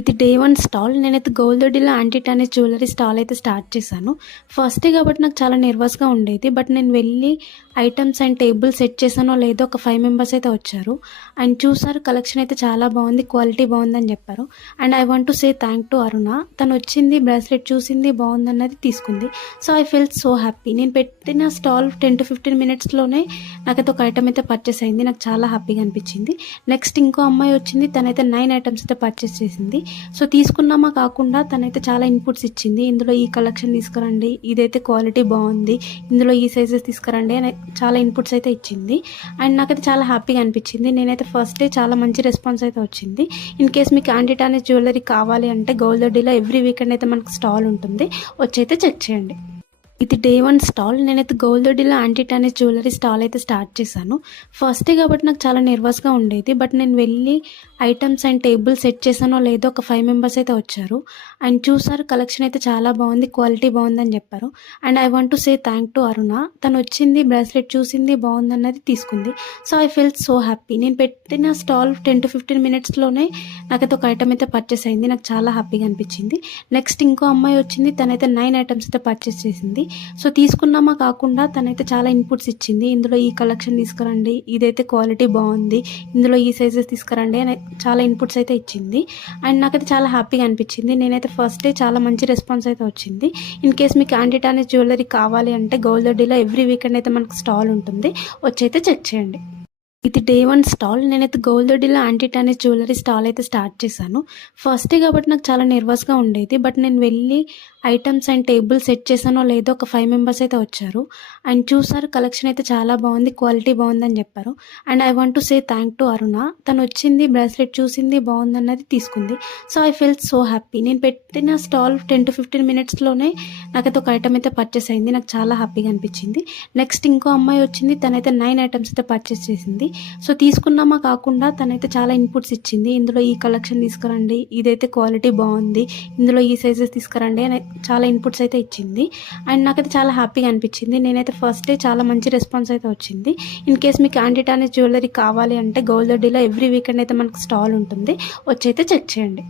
ఇది day 1 stall. నేనైతే గోల్డొడిలో anti టానిష్ jewellery stall అయితే స్టార్ట్ చేశాను. ఫస్ట్ డే కాబట్టి నాకు చాలా నెర్వస్‌గా ఉండేది. బట్ నేను వెళ్ళి ఐటెమ్స్ అండ్ టేబుల్ సెట్ చేశానో లేదో ఒక 5 మెంబర్స్ అయితే వచ్చారు. అండ్ చూసారు కలెక్షన్ అయితే చాలా బాగుంది. క్వాలిటీ బాగుందని చెప్పారు. And I want to say thank to Aruna. తను వచ్చింది బ్రాస్లెట్ చూసింది బాగుందన్నది తీసుకుంది. So I felt so happy. నేను పెట్టిన స్టాల్ 10-15 మినిట్స్‌లోనే నాకైతే ఒక ఐటెమ్ అయితే పర్చేస్ అయింది. నాకు చాలా హ్యాపీగా అనిపించింది. నెక్స్ట్ ఇంకో అమ్మాయి వచ్చింది. తనైతే 9 ఐటెమ్స్ అయితే పర్చేస్ చేసింది. సో తీసుకున్నామా కాకుండా తనైతే చాలా ఇన్పుట్స్ ఇచ్చింది. ఇందులో ఈ కలెక్షన్ తీసుకురండి, ఇదైతే క్వాలిటీ బాగుంది, ఇందులో ఈ సైజెస్ తీసుకురండి అని చాలా ఇన్పుట్స్ అయితే ఇచ్చింది. అండ్ నాకైతే చాలా హ్యాపీగా అనిపించింది. నేనైతే ఫస్ట్ డే చాలా మంచి రెస్పాన్స్ అయితే వచ్చింది. ఇన్ కేస్ మీకు యాంటీ టానిష్ జ్యువెలరీ కావాలి అంటే గోల్డొడిలో ఎవ్రీ వీకెండ్ అయితే మనకు స్టాల్ ఉంటుంది. వచ్చైతే చెక్ చేయండి. ఇది డే 1 స్టాల్. నేనైతే గోల్డొడిలో యాంటీ టానిష్ జ్యువెలరీ స్టాల్ అయితే స్టార్ట్ చేశాను. ఫస్ట్ డే కాబట్టి నాకు చాలా నెర్వస్‌గా ఉండేది. బట్ నేను వెళ్ళి ఐటెమ్స్ అండ్ టేబుల్ సెట్ చేశానో లేదో ఒక 5 మెంబర్స్ అయితే వచ్చారు. అండ్ చూసారు కలెక్షన్ అయితే చాలా బాగుంది. క్వాలిటీ బాగుందని చెప్పారు. And I want to say thank to Aruna. తను వచ్చింది బ్రాస్లెట్ చూసింది బాగుందన్నది తీసుకుంది. So I felt so happy. నేను పెట్టిన స్టాల్ 10-15 మినిట్స్‌లోనే నాకైతే ఒక ఐటెమ్ అయితే పర్చేస్ అయింది. నాకు చాలా హ్యాపీగా అనిపించింది. నెక్స్ట్ ఇంకో అమ్మాయి వచ్చింది. తనైతే 9 ఐటెమ్స్ అయితే పర్చేస్ చేసింది. సో తీసుకున్నామా కాకుండా తనైతే చాలా ఇన్పుట్స్ ఇచ్చింది. ఇందులో ఈ కలెక్షన్ తీసుకురండి, ఇదైతే క్వాలిటీ బాగుంది, ఇందులో ఈ సైజెస్ తీసుకురండి అని చాలా ఇన్పుట్స్ అయితే ఇచ్చింది. అండ్ నాకైతే చాలా హ్యాపీగా అనిపించింది. నేనైతే ఫస్ట్ డే చాలా మంచి రెస్పాన్స్ అయితే వచ్చింది. ఇన్ కేస్ మీకు యాంటీ టానిష్ జ్యువెలరీ కావాలి అంటే గోల్డొడిలో ఎవ్రీ వీకెండ్ అయితే మనకు స్టాల్ ఉంటుంది. వచ్చైతే చెక్ చేయండి. ఇది డే 1 స్టాల్. నేనైతే గోల్డొడిలో యాంటీ టానిష్ జ్యువెలరీ స్టాల్ అయితే స్టార్ట్ చేశాను. ఫస్ట్ డే కాబట్టి నాకు చాలా నెర్వస్‌గా ఉండేది. బట్ నేను వెళ్ళి ఐటెమ్స్ అండ్ టేబుల్ సెట్ చేశానో లేదో ఒక 5 మెంబర్స్ అయితే వచ్చారు. అండ్ చూసారు కలెక్షన్ అయితే చాలా బాగుంది. క్వాలిటీ బాగుందని చెప్పారు. And I want to say thank to Aruna. తను వచ్చింది బ్రాస్లెట్ చూసింది బాగుందన్నది తీసుకుంది. So I felt so happy. నేను పెట్టిన స్టాల్ 10-15 మినిట్స్‌లోనే నాకైతే ఒక ఐటెమ్ అయితే పర్చేస్ అయింది. నాకు చాలా హ్యాపీగా అనిపించింది. నెక్స్ట్ ఇంకో అమ్మాయి వచ్చింది. తనైతే 9 ఐటెమ్స్ అయితే పర్చేస్ చేసింది. సో తీసుకున్నామా కాకుండా తనైతే చాలా ఇన్పుట్స్ ఇచ్చింది. ఇందులో ఈ కలెక్షన్ తీసుకురండి, ఇదైతే క్వాలిటీ బాగుంది, ఇందులో ఈ సైజెస్ తీసుకురండి అని చాలా ఇన్పుట్స్ అయితే ఇచ్చింది. అండ్ నాకైతే చాలా హ్యాపీగా అనిపించింది. నేనైతే ఫస్ట్ డే చాలా మంచి రెస్పాన్స్ అయితే వచ్చింది. ఇన్ కేస్ మీకు యాంటీ టానిష్ జ్యువెలరీ కావాలి అంటే గోల్డొడిలో ఎవ్రీ వీకెండ్ అయితే మనకు స్టాల్ ఉంటుంది. వచ్చైతే చెక్ చేయండి.